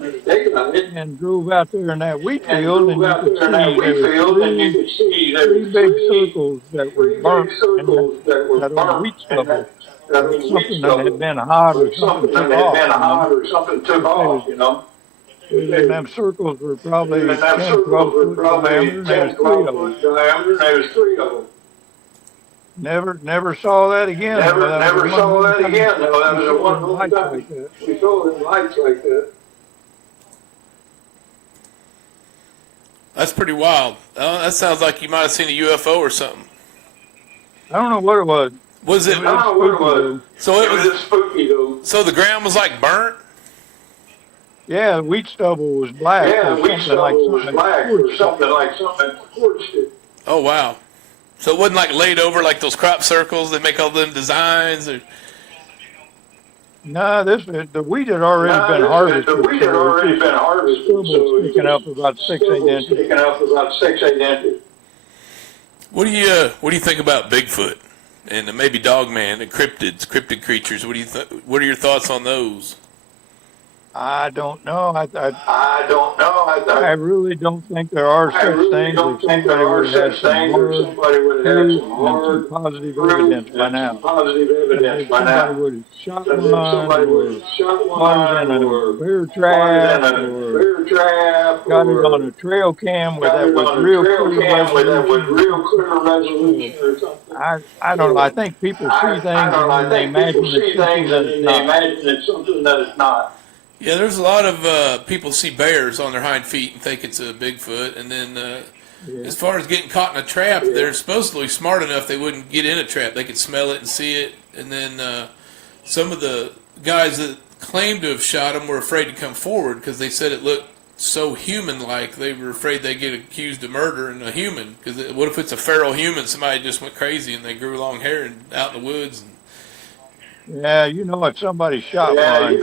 and drove out there in that wheat field, and you could see three big circles that were burnt and that was wheat stubble. Something that had been hot or something took off, you know. And them circles were probably 10, 12 foot diameter, and there was three of them. Never saw that again. Never saw that again. No, that was a wonderful time. We saw them lights like that. That's pretty wild. That sounds like you might have seen a UFO or something. I don't know what it was. Was it? I don't know what it was. So it was spooky though. So the ground was like burnt. Yeah, the wheat stubble was black. Yeah, or wheat stubble was black or something like scorched it. Oh wow! So it wasn't like laid over like those crop circles that make all them designs. Or... No, the wheat had already been harvested. The wheat had already been harvested. So sticking up about 6, 8 inches. Sticking up about 6, 8 inches. What do you think about Bigfoot and maybe Dogman and cryptid creatures? What are your thoughts on those? I don't know. I don't know. I really don't think there are such things. If somebody would have some hard positive evidence by now. If somebody would have shot one, or caught it in a bear trap, or got it on a trail cam where that was real clear resolution or something. I don't know. I think people see things and they imagine it's something that it's not. Yeah, there's a lot of people see bears on their hind feet and think it's a Bigfoot. And then as far as getting caught in a trap, they're supposedly smart enough they wouldn't get in a trap. They could smell it and see it. And then some of the guys that claimed to have shot him were afraid to come forward because they said it looked so human-like. They were afraid they'd get accused of murdering a human. Because what if it's a feral human? Somebody just went crazy and they grew long hair and out in the woods. Yeah, you know what somebody shot one.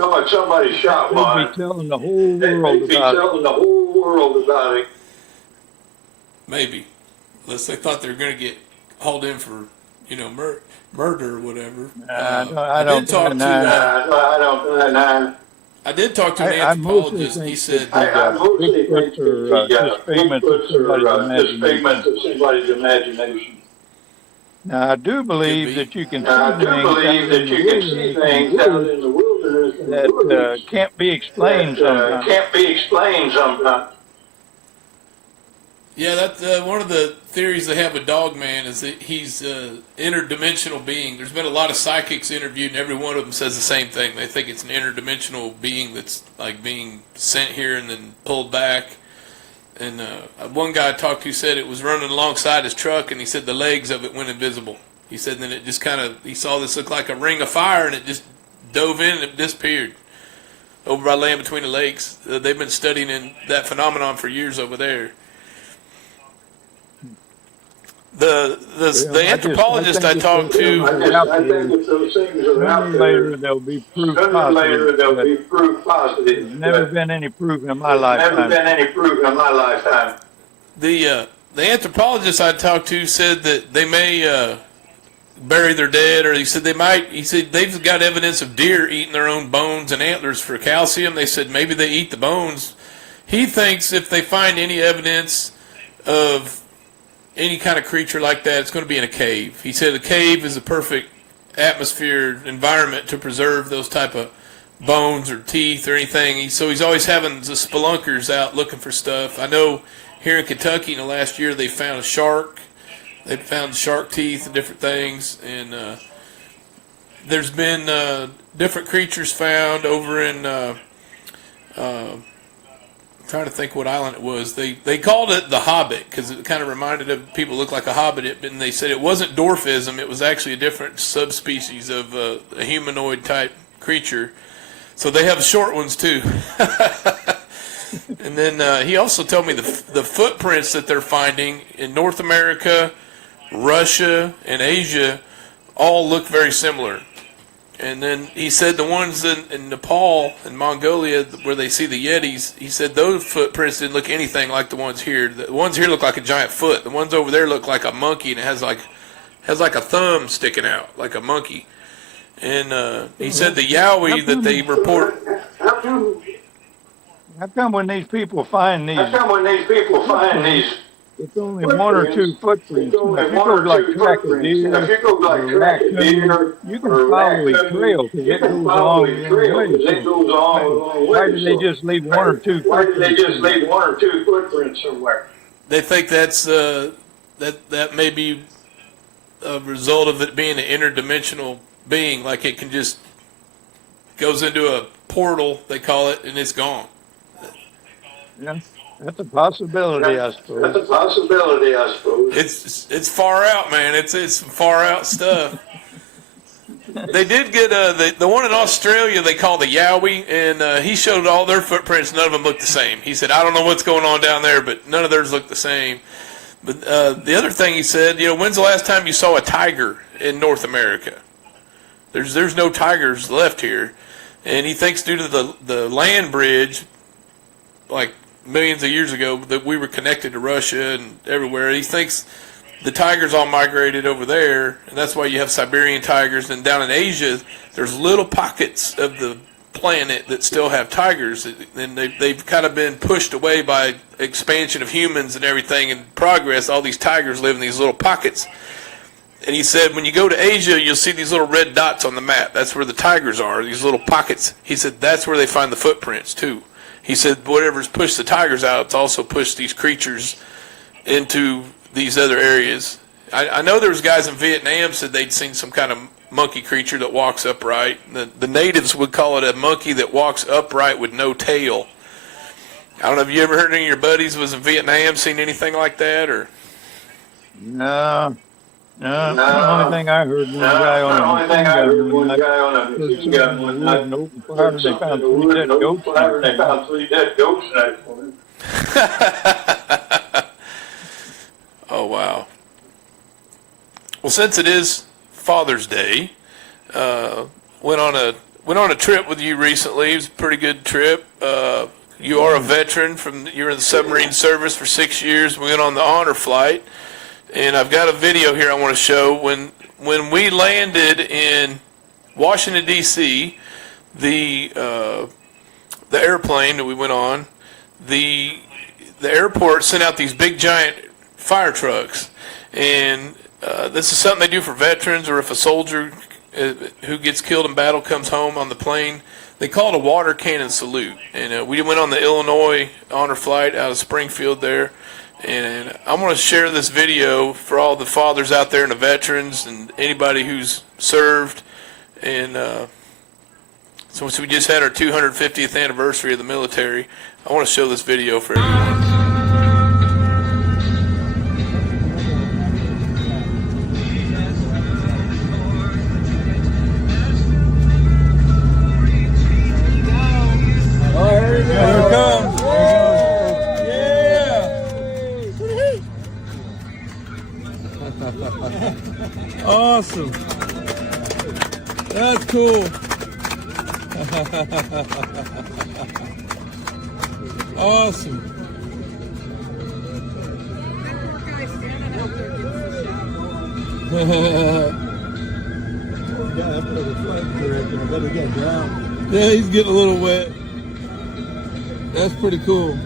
They'd be telling the whole world about it. Maybe. Unless they thought they were going to get hauled in for, murder or whatever. I did talk to an anthropologist. He said Bigfoots are just figments of somebody's imagination. Now, I do believe that you can see things out in the wilderness that can't be explained sometimes. Yeah, that's one of the theories they have with Dogman is that he's an interdimensional being. There's been a lot of psychics interviewed, and every one of them says the same thing. They think it's an interdimensional being that's like being sent here and then pulled back. And one guy I talked to said it was running alongside his truck, and he said the legs of it went invisible. He said then it just he saw this look like a ring of fire, and it just dove in and it disappeared over by Land Between the Lakes. They've been studying that phenomenon for years over there. The anthropologist I talked to. Later there'll be proof positive. There's never been any proof in my lifetime. The anthropologist I talked to said that they may bury their dead, or he said they've got evidence of deer eating their own bones and antlers for calcium. They said maybe they eat the bones. He thinks if they find any evidence of any kind of creature like that, it's going to be in a cave. He said a cave is a perfect atmosphere environment to preserve those type of bones or teeth or anything. So he's always having the spelunkers out looking for stuff. I know here in Kentucky in the last year they found a shark. They found shark teeth and different things. And there's been different creatures found over in I'm trying to think what island it was. They called it the Hobbit because it kind of reminded of people look like a hobbit. And they said it wasn't dwarfism. It was actually a different subspecies of a humanoid type creature. So they have short ones too. And then he also told me the footprints that they're finding in North America, Russia, and Asia all look very similar. And then he said the ones in Nepal and Mongolia where they see the Yetis, he said those footprints didn't look anything like the ones here. The ones here look like a giant foot. The ones over there look like a monkey, and it has like a thumb sticking out, like a monkey. And he said the Yowie that they report... How come when these people find these, How come when these people find these it's only one or two footprints? It's only If you one go or like two track a footprints. deer If you go like or a track a raccoon, deer you can or a follow his raccoon, trail because you it can goes follow along his the trail way. because it goes all a long way. Why did they So just leave one or two why did they footprints? just leave one or two footprints somewhere? They think that's that may be a result of it being an interdimensional being, like it can just goes into a portal, they call it, and it's gone. Yeah, that's a possibility, I suppose. That's a possibility, I suppose. It's far out, man. It's some far out stuff. They did get the one in Australia they call the Yowie, and he showed all their footprints. None of them looked the same. He said, I don't know what's going on down there, but none of theirs look the same. But the other thing he said, when's the last time you saw a tiger in North America? There's no tigers left here. And he thinks due to the land bridge, like millions of years ago, that we were connected to Russia and everywhere. He thinks the tigers all migrated over there, and that's why you have Siberian tigers. And down in Asia, there's little pockets of the planet that still have tigers, and they've kind of been pushed away by expansion of humans and everything and progress. All these tigers live in these little pockets. And he said, when you go to Asia, you'll see these little red dots on the map. That's where the tigers are, these little pockets. He said, that's where they find the footprints, too. He said, whatever's pushed the tigers out, it's also pushed these creatures into these other areas. I know there was guys in Vietnam said they'd seen some kind of monkey creature that walks upright. The natives would call it a monkey that walks upright with no tail. I don't know, have you ever heard any of your buddies was in Vietnam, seen anything like that? Or No. No, the only thing I heard was a guy on a machine gun when I was open fire and they found 3 dead goats. They found 3 dead goats next morning. Oh, wow. Well, since it is Father's Day, went on a trip with you recently. It was a pretty good trip. You are a veteran you were in the submarine service for 6 years. We went on the honor flight. And I've got a video here I want to show. When we landed in Washington, D.C., the airplane that we went on, the airport sent out these big giant fire trucks. And this is something they do for veterans, or if a soldier who gets killed in battle comes home on the plane. They call it a water cannon salute. And we went on the Illinois honor flight out of Springfield there. And I'm going to share this video for all the fathers out there and the veterans and anybody who's served. And since we just had our 250th anniversary of the military, I want to show this video for everyone. Here it comes. Awesome. That's cool. Awesome. Yeah, he's getting a little wet. That's pretty cool.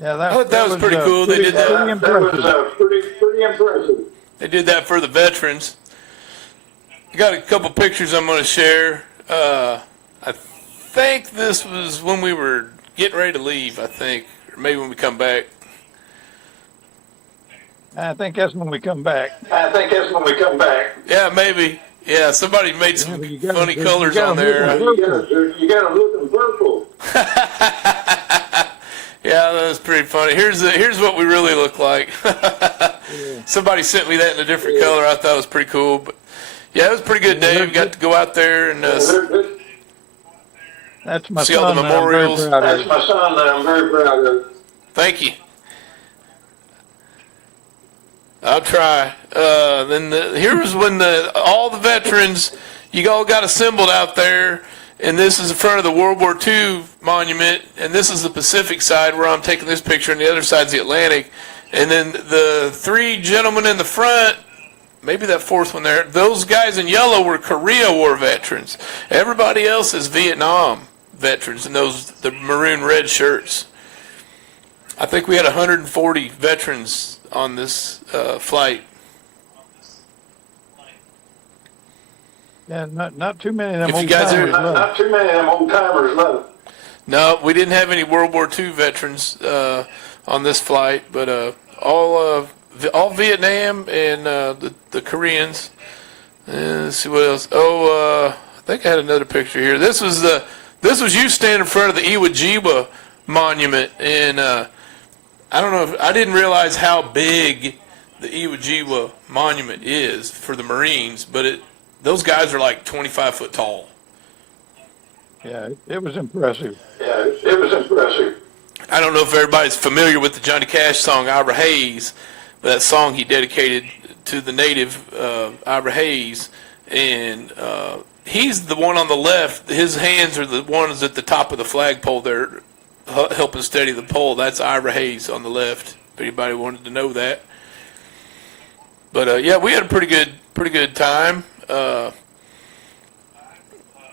Yeah, that was pretty cool. They did that. Pretty impressive. That was pretty impressive. They did that for the veterans. I got a couple pictures I'm going to share. I think this was when we were getting ready to leave, I think. Or maybe when we come back. I think that's when we come back. Yeah, maybe. Yeah, somebody made some funny colors on there. You got them looking purple. Yeah, that was pretty funny. Here's what we really look like. Somebody sent me that in a different color. I thought it was pretty cool. But yeah, it was a pretty good day. We got to go out there and that's my see all the memorials. That's my son that I'm very proud of. Thank you. I'll try. Here's when all the veterans, you all got assembled out there, and this is in front of the World War II monument, and this is the Pacific side where I'm taking this picture, and the other side's the Atlantic. And then the three gentlemen in the front, maybe that fourth one there, those guys in yellow were Korea War veterans. Everybody else is Vietnam veterans, and the maroon red shirts. I think we had 140 veterans on this flight. Yeah, not too many of them If you old guys timers are- left. Not too many of them old timers left. No, we didn't have any World War II veterans on this flight, but all Vietnam and the Koreans. Let's see what else. I think I had another picture here. This was you standing in front of the Iwo Jima monument, and I don't know I didn't realize how big the Iwo Jima monument is for the Marines, but those guys are like 25 foot tall. Yeah, it was impressive. Yeah, it was impressive. I don't know if everybody's familiar with the Johnny Cash song Ira Hayes, but that song he dedicated to the native Ira Hayes, and he's the one on the left. His hands are the ones at the top of the flagpole there, helping steady the pole. That's Ira Hayes on the left. If anybody wanted to know that. But yeah, we had a pretty good time.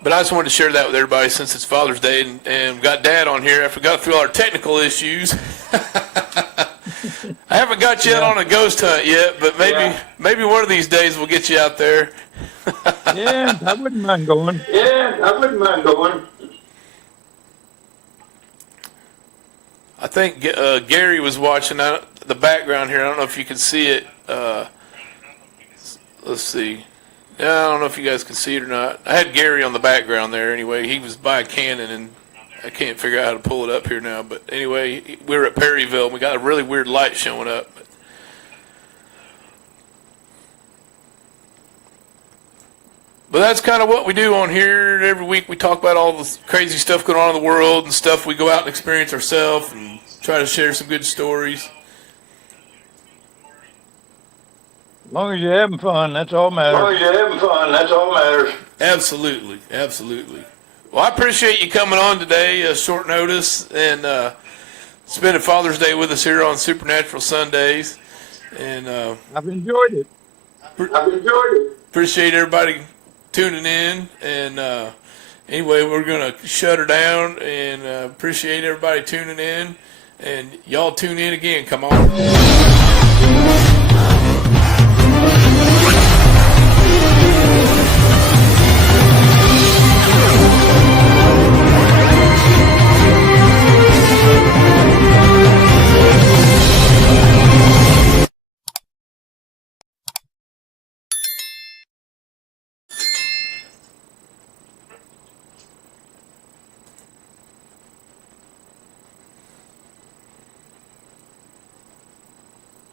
But I just wanted to share that with everybody since it's Father's Day, and got Dad on here after we got through all our technical issues. I haven't got you out on a ghost hunt yet, but maybe one of these days we'll get you out there. Yeah, I wouldn't mind going. Yeah, I wouldn't mind going. I think Gary was watching the background here. I don't know if you can see it. Let's see. Yeah, I don't know if you guys can see it or not. I had Gary on the background there anyway. He was by a Canon, and I can't figure out how to pull it up here now. But anyway, we were at Perryville, and we got a really weird light showing up. But that's kind of what we do on here. Every week we talk about all the crazy stuff going on in the world and stuff we go out and experience ourselves and try to share some good stories. As long as you're having fun, that's all matters. As long as you're having fun, that's all matters. Absolutely, absolutely. Well, I appreciate you coming on today, short notice, and spending Father's Day with us here on Supernatural Sundays. And I've enjoyed it. Appreciate everybody tuning in. And anyway, we're going to shut her down, and appreciate everybody tuning in. And y'all tune in again. Come on.